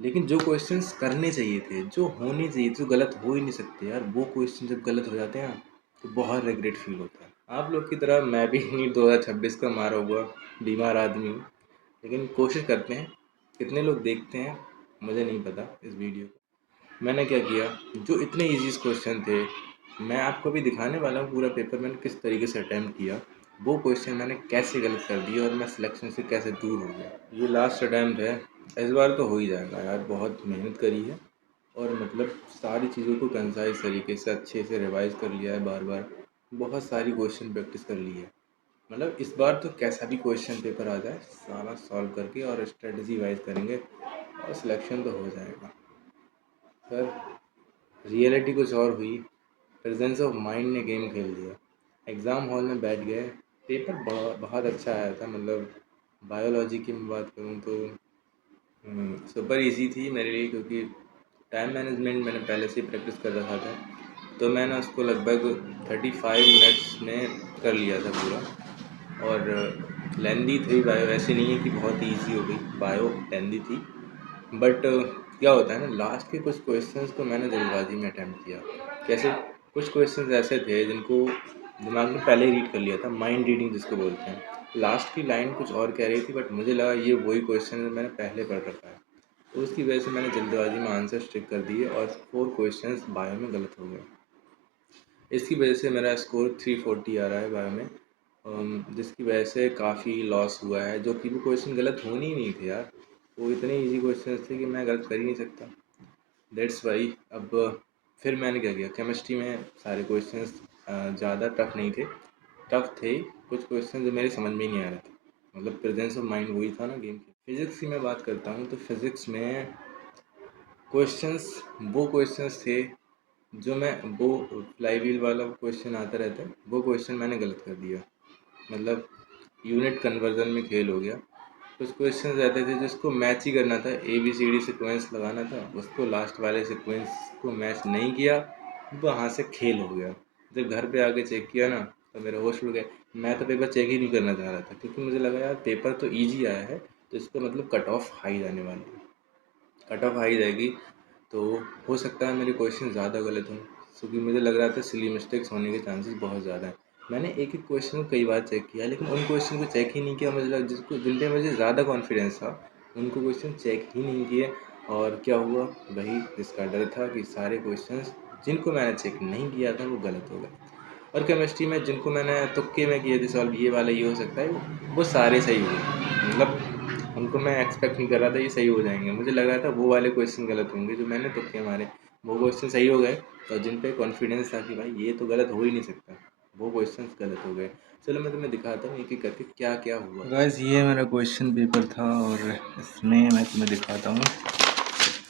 लेकिन जो क्वेश्चंस करने चाहिए थे, जो होने चाहिए थे, जो गलत हो ही नहीं सकते यार, वो क्वेश्चन जब गलत हो जाते हैं ना, तो बहुत रिग्रेट फील होता है। आप लोग की तरह मैं भी नीट 2026 का मारा हुआ बीमार आदमी हूँ, लेकिन कोशिश करते हैं। कितने लोग देखते हैं मुझे नहीं पता इस वीडियो को। मैंने क्या किया, जो इतने इजी क्वेश्चन थे, मैं आपको भी दिखाने वाला हूँ पूरा पेपर मैंने किस तरीके से अटैम्प्ट किया, वो क्वेश्चन मैंने कैसे गलत कर दिया और मैं सिलेक्शन से कैसे दूर हो गया। ये लास्ट अटैम्प्ट है, इस बार तो हो ही जाएगा यार, बहुत मेहनत करी है और मतलब सारी चीज़ों को कंसाइज तरीके से अच्छे से रिवाइज कर लिया है, बार बार बहुत सारी क्वेश्चन प्रैक्टिस कर ली है। मतलब इस बार तो कैसा भी क्वेश्चन पेपर आ जाए सारा सॉल्व करके और स्ट्रेटजी वाइज करेंगे और सिलेक्शन तो हो जाएगा। सर रियलिटी कुछ और हुई, प्रेजेंस ऑफ माइंड ने गेम खेल दिया। एग्ज़ाम हॉल में बैठ गए, पेपर बहुत अच्छा आया था। मतलब बायोलॉजी की मैं बात करूँ तो सुपर इजी थी मेरे लिए, क्योंकि टाइम मैनेजमेंट मैंने पहले से ही प्रैक्टिस कर रखा था, तो मैंने उसको लगभग 35 मिनट्स में कर लिया था पूरा। और लेंदी थी बायो, ऐसे नहीं है कि बहुत इजी हो गई, बायो लेंदी थी। बट क्या होता है ना, लास्ट के कुछ क्वेश्चंस को मैंने जल्दबाजी में अटैम्प्ट किया। कैसे, कुछ क्वेश्चंस ऐसे थे जिनको दिमाग में पहले ही रीड कर लिया था, माइंड रीडिंग जिसको बोलते हैं। लास्ट की लाइन कुछ और कह रही थी, बट मुझे लगा ये वही क्वेश्चन है मैंने पहले पढ़ रखा है, तो उसकी वजह से मैंने जल्दबाजी में आंसर स्ट्रिक कर दिए और 4 क्वेश्चंस बायो में गलत हो गए। इसकी वजह से मेरा स्कोर 340 आ रहा है बायो में, जिसकी वजह से काफ़ी लॉस हुआ है, जो कि वो क्वेश्चन गलत होने ही नहीं थे यार। वो इतने इजी क्वेश्चन थे कि मैं गलत कर ही नहीं सकता। दैट्स वाई अब फिर मैंने क्या किया, केमिस्ट्री में सारे क्वेश्चंस ज़्यादा टफ नहीं थे, टफ थे कुछ क्वेश्चन जो मेरे समझ में ही नहीं आ रहे थे। मतलब प्रेजेंस ऑफ माइंड वही था ना गेम। फिज़िक्स की मैं बात करता हूँ तो फिज़िक्स में क्वेश्चंस, वो क्वेश्चंस थे जो मैं, वो फ्लाई व्हील वाला क्वेश्चन आता रहता है, वो क्वेश्चन मैंने गलत कर दिया। मतलब यूनिट कन्वर्जन में खेल हो गया। कुछ क्वेश्चन रहते थे जिसको मैच ही करना था, ABCD सीक्वेंस लगाना था, उसको लास्ट वाले सीक्वेंस को मैच नहीं किया, वहाँ से खेल हो गया। जब घर पे आके चेक किया ना, तो मेरे होश उड़ गए। मैं तो पेपर चेक ही नहीं करना चाह रहा था, क्योंकि मुझे लगा यार पेपर तो ईजी आया है, तो इसका मतलब कट ऑफ हाई जाने वाली है। कट ऑफ हाई जाएगी तो हो सकता है मेरे क्वेश्चन ज़्यादा गलत हों, क्योंकि मुझे लग रहा था सिली मिस्टेक्स होने के चांसेस बहुत ज़्यादा हैं। मैंने एक एक क्वेश्चन को कई बार चेक किया, लेकिन उन क्वेश्चन को चेक ही नहीं किया। मुझे लगा जिसको, जिन पे मुझे ज़्यादा कॉन्फिडेंस था, उनको क्वेश्चन चेक ही नहीं किए। और क्या हुआ, वही जिसका डर था कि सारे क्वेश्चंस जिनको मैंने चेक नहीं किया था वो गलत हो गए। और केमिस्ट्री में जिनको मैंने तुक्के में किए थे सॉल्व, ये वाला ये हो सकता है, वो सारे सही हुए। मतलब उनको मैं एक्सपेक्ट नहीं कर रहा था ये सही हो जाएंगे, मुझे लग रहा था वो वाले क्वेश्चन गलत होंगे जो मैंने तुक्के मारे, वो क्वेश्चन सही हो गए। और जिन पे कॉन्फिडेंस था कि भाई ये तो गलत हो ही नहीं सकता, वो क्वेश्चन गलत हो गए। चलो मैं तुम्हें दिखाता हूँ एक एक करके क्या क्या हुआ। गाइस ये मेरा क्वेश्चन पेपर था और इसमें मैं तुम्हें दिखाता हूँ।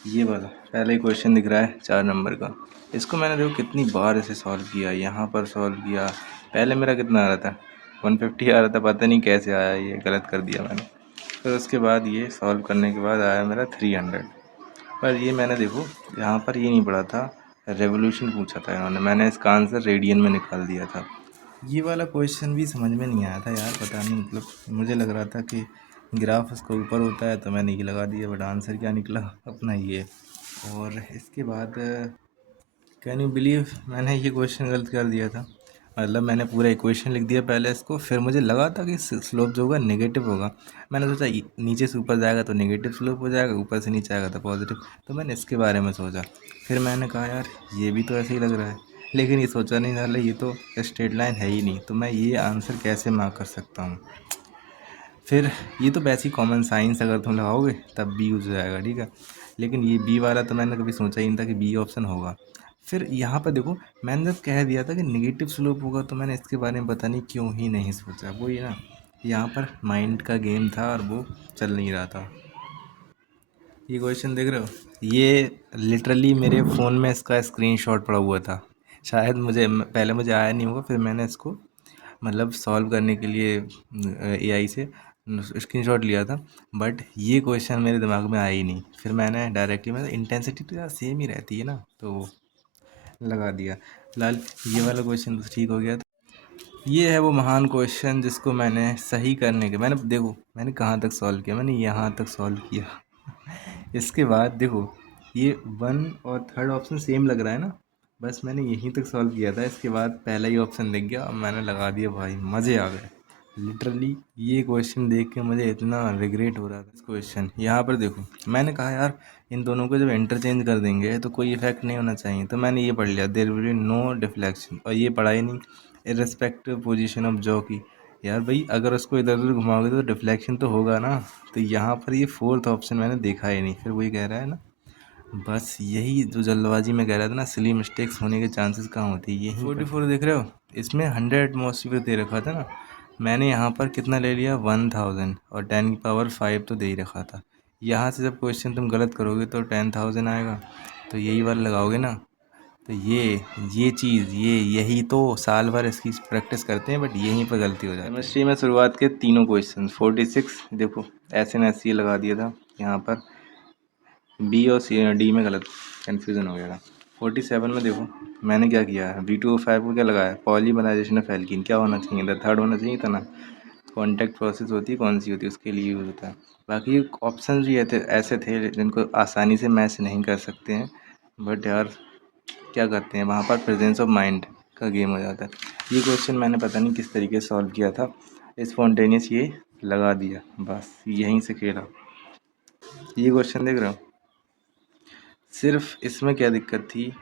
ये वाला पहले ही क्वेश्चन दिख रहा है 4 नंबर का, इसको मैंने देखो कितनी बार इसे सॉल्व किया, यहाँ पर सॉल्व किया। पहले मेरा कितना आ रहा था, 150 आ रहा था, पता नहीं कैसे आया, ये गलत कर दिया मैंने। फिर उसके बाद ये सॉल्व करने के बाद आया मेरा 300। पर ये मैंने देखो यहाँ पर ये नहीं पढ़ा था, रेवोल्यूशन पूछा था इन्होंने, मैंने इसका आंसर रेडियन में निकाल दिया था। ये वाला क्वेश्चन भी समझ में नहीं आया था यार, पता नहीं, मतलब मुझे लग रहा था कि ग्राफ उसका ऊपर होता है, तो मैंने ये लगा दिया, बट आंसर क्या निकला अपना ये। और इसके बाद कैन यू बिलीव मैंने ये क्वेश्चन गलत कर दिया था। मतलब मैंने पूरा इक्वेशन लिख दिया पहले इसको, फिर मुझे लगा था कि स्लोप जो होगा नेगेटिव होगा। मैंने सोचा नीचे से ऊपर जाएगा तो नेगेटिव स्लोप हो जाएगा, ऊपर से नीचे आएगा तो पॉजिटिव, तो मैंने इसके बारे में सोचा। फिर मैंने कहा यार ये भी तो ऐसे ही लग रहा है, लेकिन ये सोचा नहीं था ये तो स्ट्रेट लाइन है ही नहीं, तो मैं ये आंसर कैसे मार्क कर सकता हूँ। फिर ये तो वैसे ही कॉमन साइंस अगर तुम लगाओगे तब बी यूज हो जाएगा, ठीक है, लेकिन ये बी वाला तो मैंने कभी सोचा ही नहीं था कि बी ऑप्शन होगा। फिर यहाँ पर देखो मैंने जब कह दिया था कि नेगेटिव स्लोप होगा, तो मैंने इसके बारे में पता नहीं क्यों ही नहीं सोचा। वो ये ना, यहाँ पर माइंड का गेम था और वो चल नहीं रहा था। ये क्वेश्चन देख रहे हो, ये लिटरली मेरे फ़ोन में इसका स्क्रीनशॉट पड़ा हुआ था। शायद मुझे पहले मुझे आया नहीं होगा, फिर मैंने इसको मतलब सॉल्व करने के लिए AI से स्क्रीनशॉट लिया था, बट ये क्वेश्चन मेरे दिमाग में आया ही नहीं। फिर मैंने डायरेक्टली, मतलब इंटेंसिटी तो यार सेम ही रहती है ना, तो लगा दिया। फिलहाल ये वाला क्वेश्चन तो ठीक हो गया था। ये है वो महान क्वेश्चन जिसको मैंने सही करने के, मैंने देखो मैंने कहाँ तक सॉल्व किया, मैंने यहाँ तक सॉल्व किया। इसके बाद देखो, ये 1 और थर्ड ऑप्शन सेम लग रहा है ना, बस मैंने यहीं तक सॉल्व किया था। इसके बाद पहला ही ऑप्शन दिख गया और मैंने लगा दिया। भाई मज़े आ गए लिटरली। ये क्वेश्चन देख के मुझे इतना रिग्रेट हो रहा था। इस क्वेश्चन यहाँ पर देखो, मैंने कहा यार इन दोनों को जब इंटरचेंज कर देंगे तो कोई इफेक्ट नहीं होना चाहिए, तो मैंने ये पढ़ लिया, there will be no deflection, और ये पढ़ा ही नहीं, इर्रेस्पेक्टिव पोजीशन ऑफ जॉ की। यार भाई अगर उसको इधर उधर घुमाओगे तो डिफ्लेक्शन तो होगा ना। तो यहाँ पर ये फोर्थ ऑप्शन मैंने देखा ही नहीं। फिर वही कह रहा है ना, बस यही जो जल्दबाजी में कह रहा था ना, सिली मिस्टेक्स होने के चांसेस कहाँ होती है। यही 44 देख रहे हो, इसमें 100 एटमॉस्फेयर दे रखा था ना, मैंने यहाँ पर कितना ले लिया 1000, और 10 की पावर 5 तो दे ही रखा था। यहाँ से जब क्वेश्चन तुम गलत करोगे तो 10,000 आएगा, तो यही वाला लगाओगे ना। तो ये चीज़ यही तो साल भर इसकी प्रैक्टिस करते हैं, बट यहीं पर गलती हो जाती है। केमिस्ट्री में शुरुआत के तीनों क्वेश्चन 46 देखो, ऐसे न ऐसे लगा दिया था। यहाँ पर बी और सी डी में गलत कन्फ्यूज़न हो गया था। 47 में देखो मैंने क्या किया है, V2O5 को क्या लगाया, पॉलीमराइजेशन ऑफ एल्कीन। क्या होना चाहिए था, थर्ड होना चाहिए था ना। कॉन्टैक्ट प्रोसेस होती है कौन सी होती है, उसके लिए यूज़ होता है। बाकी ऑप्शन भी ऐसे थे जिनको आसानी से मैच नहीं कर सकते हैं, बट यार क्या करते हैं, वहाँ पर प्रेजेंस ऑफ माइंड का गेम हो जाता है। ये क्वेश्चन मैंने पता नहीं किस तरीके से सॉल्व किया था, स्पॉन्टेनियस ये लगा दिया, बस यहीं से खेला। ये क्वेश्चन देख रहे हो, सिर्फ इसमें क्या दिक्कत थी,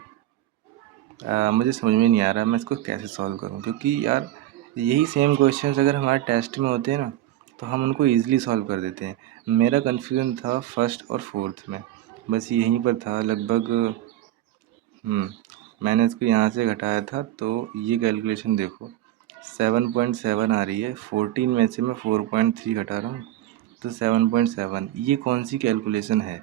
मुझे समझ में नहीं आ रहा मैं इसको कैसे सॉल्व करूं, क्योंकि यार यही सेम क्वेश्चंस अगर हमारे टेस्ट में होते हैं ना तो हम उनको ईज़िली सॉल्व कर देते हैं। मेरा कन्फ्यूज़न था फर्स्ट और फोर्थ में, बस यहीं पर था लगभग। मैंने इसको यहाँ से घटाया था, तो ये कैलकुलेशन देखो 7.7 आ रही है। 14 में से मैं 4.3 घटा रहा हूँ, तो 7.7। ये कौन सी कैलकुलेशन है,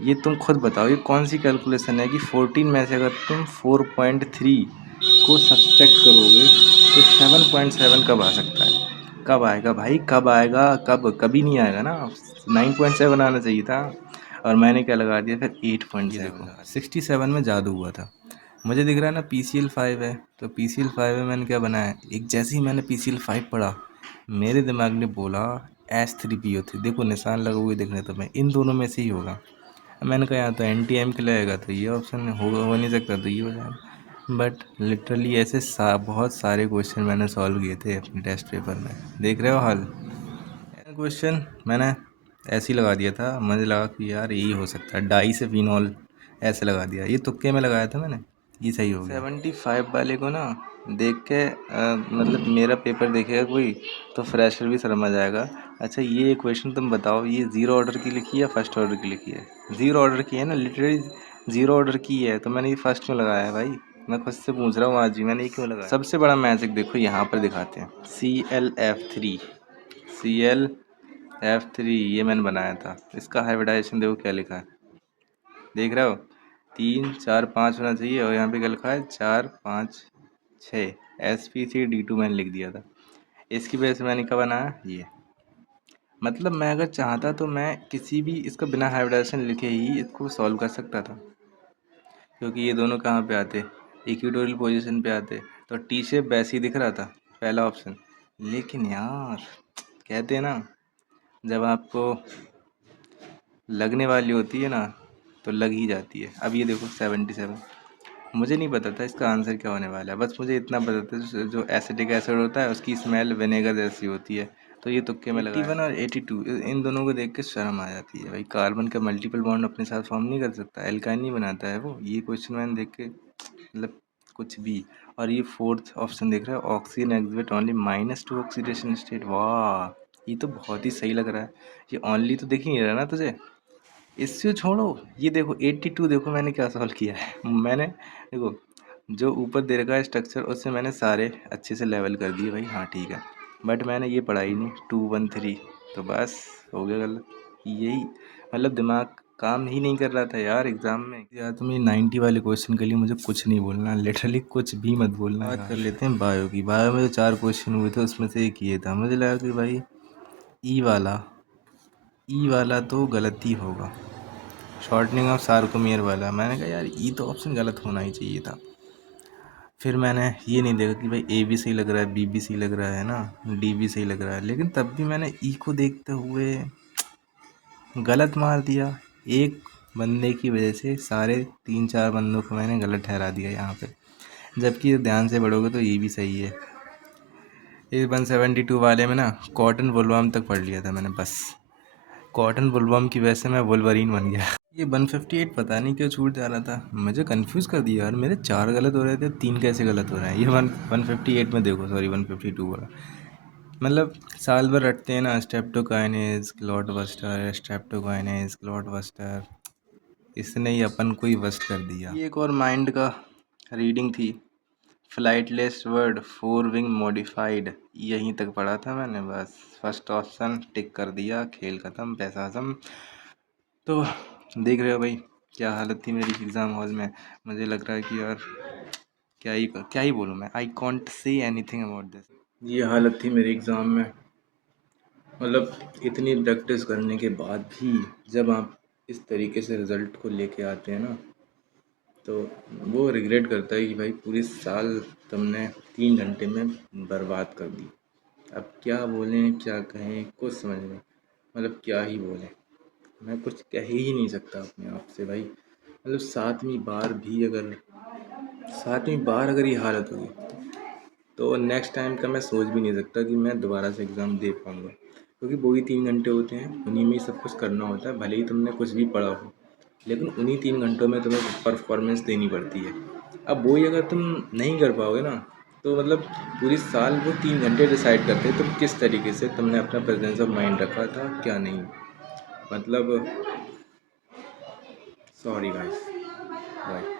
ये तुम खुद बताओ, ये कौन सी कैलकुलेशन है कि 14 में से अगर तुम 4.3 को सब्सट्रैक्ट करोगे तो 7.7 कब आ सकता है। कब आएगा भाई, कब आएगा, कब, कभी नहीं आएगा ना। 9.7 आना चाहिए था, और मैंने क्या लगा दिया फिर 8.7। 67 में जादू हुआ था। मुझे दिख रहा है ना PCl5 है, तो PCl5 में मैंने क्या बनाया, एक जैसे ही मैंने PCl5 पढ़ा मेरे दिमाग ने बोला S3PO3। देखो निशान लगा हुए दिख रहे, तो मैं इन दोनों में से ही होगा। मैंने कहा यहाँ तो NTM के लगेगा, तो ये ऑप्शन हो नहीं सकता, तो ये हो जाएगा। बट लिटरली ऐसे बहुत सारे क्वेश्चन मैंने सॉल्व किए थे अपने टेस्ट पेपर में, देख रहे हो हाल। क्वेश्चन मैंने ऐसे ही लगा दिया था, मुझे लगा कि यार यही हो सकता है, डाई से फिनॉल, ऐसे लगा दिया। ये तुक्के में लगाया था मैंने, ये सही हो गया। 75 वाले को ना देख के मतलब मेरा पेपर देखेगा कोई तो फ्रेशर भी शर्मा जाएगा। अच्छा ये क्वेश्चन तुम बताओ, ये ज़ीरो ऑर्डर की लिखी है फर्स्ट ऑर्डर की लिखी है। ज़ीरो ऑर्डर की है ना, लिटरली ज़ीरो ऑर्डर की है, तो मैंने ये फर्स्ट में लगाया है भाई। मैं खुद से पूछ रहा हूँ आज ही, मैंने ये क्यों लगाया। सबसे बड़ा मैजिक देखो यहाँ पर दिखाते हैं, ClF3 ये मैंने बनाया था। इसका हाइब्रिडाइजेशन देखो क्या लिखा है, देख रहे हो, 3 4 5 होना चाहिए, और यहाँ पे क्या लिखा है 4 5 6, sp3d2 मैंने लिख दिया था। इसकी वजह से मैंने क्या बनाया ये, मतलब मैं अगर चाहता तो मैं किसी भी इसका बिना हाइब्रिडाइजेशन लिखे ही इसको सॉल्व कर सकता था, क्योंकि ये दोनों कहाँ पे आते, इक्वेटोरियल पोजीशन पे आते, तो टी शेप वैसे ही दिख रहा था पहला ऑप्शन। लेकिन यार कहते हैं ना, जब आपको लगने वाली होती है ना तो लग ही जाती है। अब ये देखो 77, मुझे नहीं पता था इसका आंसर क्या होने वाला है, बस मुझे इतना पता था जो एसिटिक एसिड होता है उसकी स्मेल विनेगर जैसी होती है, तो ये तुक्के में लगा। 81 और 82 इन दोनों को देख के शर्म आ जाती है भाई। कार्बन का मल्टीपल बॉन्ड अपने साथ फॉर्म नहीं कर सकता, एल्काइन नहीं बनाता है वो। ये क्वेश्चन मैंने देख के मतलब कुछ भी। और ये फोर्थ ऑप्शन देख रहा है, oxygen exhibit only -2 oxidation state. वाह, ये तो बहुत ही सही लग रहा है। ये ओनली तो दिख ही नहीं रहा ना तुझे, इससे छोड़ो। ये देखो 82, देखो मैंने क्या सॉल्व किया है। मैंने देखो जो ऊपर दे रखा है स्ट्रक्चर, उससे मैंने सारे अच्छे से लेवल कर दिए भाई, हाँ ठीक है। बट मैंने ये पढ़ाई नहीं 213, तो बस हो गया गलत। यही मतलब दिमाग काम ही नहीं कर रहा था यार एग्ज़ाम में। यार तुम ये 90 वाले क्वेश्चन के लिए मुझे कुछ नहीं बोलना, लिटरली कुछ भी मत बोलना। बात कर लेते हैं बायो की। बायो में जो 4 क्वेश्चन हुए थे उसमें से एक ये था, मुझे लगा कि भाई ई वाला तो गलत ही होगा, शॉर्टनिंग ऑफ सार्कोमियर वाला। मैंने कहा यार ई तो ऑप्शन गलत होना ही चाहिए था। फिर मैंने ये नहीं देखा कि भाई ए भी सही लग रहा है, बी भी सही लग रहा है ना, डी भी सही लग रहा है, लेकिन तब भी मैंने ई को देखते हुए गलत मार दिया। एक बंदे की वजह से सारे 3-4 बंदों को मैंने गलत ठहरा दिया यहाँ पे। जबकि ध्यान से पढ़ोगे तो ये भी सही है। इस 172 वाले में ना कॉटन वुलवर्म तक पढ़ लिया था मैंने बस। कॉटन वुलवर्म की वजह से मैं वुल्वरीन बन गया। ये 158 पता नहीं क्यों छूट जा रहा था, मुझे कंफ्यूज कर दिया यार। मेरे 4 गलत हो रहे थे, 3 कैसे गलत हो रहे हैं। ये 158 में देखो, सॉरी 152 वाला। मतलब साल भर रटते हैं ना, स्ट्रेप्टोकाइनेस क्लॉटबस्टर, स्ट्रेप्टोकाइनेस क्लॉटबस्टर, इसने ही अपन को ही बस्ट कर दिया। ये एक और माइंड का रीडिंग थी, फ्लाइटलेस वर्ड 4 विंग मॉडिफाइड, यहीं तक पढ़ा था मैंने बस। फर्स्ट ऑप्शन टिक कर दिया, खेल ख़त्म, पैसा ख़त्म। तो देख रहे हो भाई क्या हालत थी मेरी एग्ज़ाम हॉल में। मुझे लग रहा है कि यार क्या ही बोलूँ मैं, I can't say anything about this. ये हालत थी मेरी एग्ज़ाम में। मतलब इतनी प्रैक्टिस करने के बाद भी जब आप इस तरीके से रिज़ल्ट को लेके आते हैं ना, तो वो रिग्रेट करता है कि भाई पूरी साल तुमने 3 घंटे में बर्बाद कर दी। अब क्या बोलें क्या कहें कुछ समझ नहीं, मतलब क्या ही बोलें। मैं कुछ कह ही नहीं सकता अपने आप से भाई। मतलब 7वीं बार अगर ये हालत होगी तो नेक्स्ट टाइम का मैं सोच भी नहीं सकता कि मैं दोबारा से एग्ज़ाम दे पाऊँगा। क्योंकि वही 3 घंटे होते हैं, उन्हीं में ही सब कुछ करना होता है। भले ही तुमने कुछ भी पढ़ा हो, लेकिन उन्हीं 3 घंटों में तुम्हें परफॉर्मेंस देनी पड़ती है। अब वही अगर तुम नहीं कर पाओगे ना, तो मतलब पूरी साल वो 3 घंटे डिसाइड करते हैं तुम किस तरीके से तुमने अपना प्रेजेंस ऑफ माइंड रखा था क्या नहीं। मतलब सॉरी गाइस, बाय।